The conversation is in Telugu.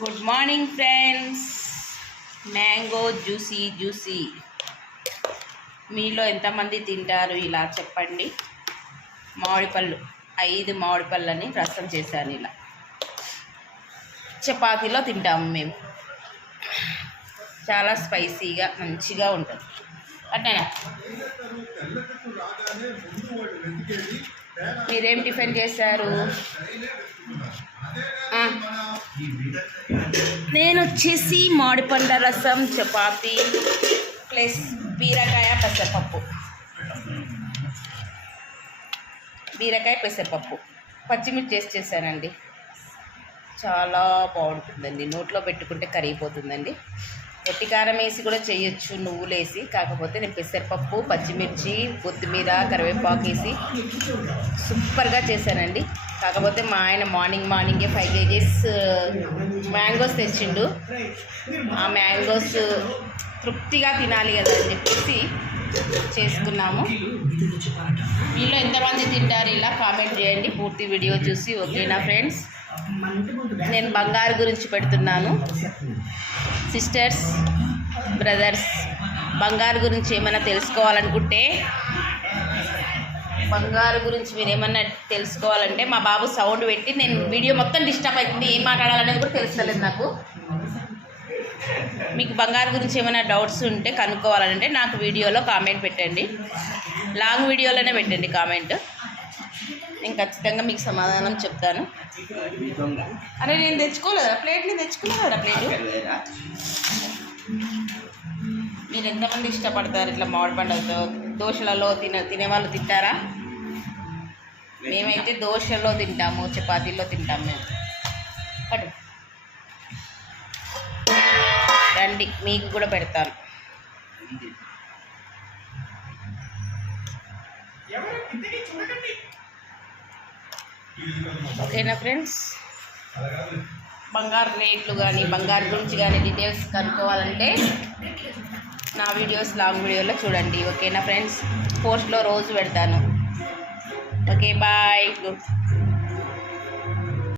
Good morning friends. Mango juicy మీలో ఎంతమంది తింటారు ఇలా చెప్పండి. మామిడిపళ్ళు 5 మామిడిపళ్ళని రసం చేశాను. ఇలా చపాతీలో తింటాము మేము. చాలా స్పైసీగా మంచిగా ఉంటుంది. అట్టేనా? మీరేం టిఫిన్ చేశారు? నేను వచ్చేసి మామిడిపళ్ళ రసం, చపాతీ ప్లస్ బీరకాయ పెసరపప్పు పచ్చిమిర్చి చేశానండి. చాలా బాగుంటుందండి. నోట్లో పెట్టుకుంటే కరిగిపోతుందండి. పొట్టి కారం వేసి కూడా చేయొచ్చు, నువ్వులు వేసి. కాకపోతే నేను పెసరపప్పు, పచ్చిమిర్చి, కొత్తిమీర, కరివేపాకు వేసి సూపర్గా చేశానండి. కాకపోతే మా ఆయన మార్నింగే 5 kgs మ్యాంగోస్ తెచ్చిండు. ఆ మ్యాంగోస్ తృప్తిగా తినాలి కదా అని చెప్పేసి చేసుకున్నాము. మీలో ఎంతమంది తింటారు ఇలా కామెంట్ చేయండి పూర్తి వీడియో చూసి. ఓకేనా ఫ్రెండ్స్? నేను బంగారు గురించి పెడుతున్నాను. సిస్టర్స్, బ్రదర్స్, బంగారు గురించి ఏమైనా తెలుసుకోవాలనుకుంటే, బంగారు గురించి మీరు ఏమన్నా తెలుసుకోవాలంటే మా బాబు సౌండ్ పెట్టి నేను వీడియో మొత్తం డిస్టర్బ్ అవుతుంది. ఏం మాట్లాడాలనేది కూడా తెలుస్తలేదు నాకు. మీకు బంగారు గురించి ఏమైనా డౌట్స్ ఉంటే కనుక్కోవాలంటే నాకు వీడియోలో కామెంట్ పెట్టండి. లాంగ్ వీడియోలోనే పెట్టండి కామెంట్. నేను ఖచ్చితంగా మీకు సమాధానం చెప్తాను. అరే నేను తెచ్చుకోలేదా ప్లేట్? మీరు ఎంతమంది ఇష్టపడతారు ఇట్లా మామిడి పండుగతో? దోశలలో తినేవాళ్ళు తింటారా? మేమైతే దోశలో తింటాము, చపాతీల్లో తింటాము మేము. పట్టు రండి, మీకు కూడా పెడతాను. ఓకేనా ఫ్రెండ్స్? బంగారు రేట్లు కానీ బంగారు గురించి కానీ డీటెయిల్స్ కనుక్కోవాలంటే నా వీడియోస్ లాంగ్ వీడియోలో చూడండి. ఓకేనా ఫ్రెండ్స్? పోస్ట్లో రోజు పెడతాను. Okay, bye.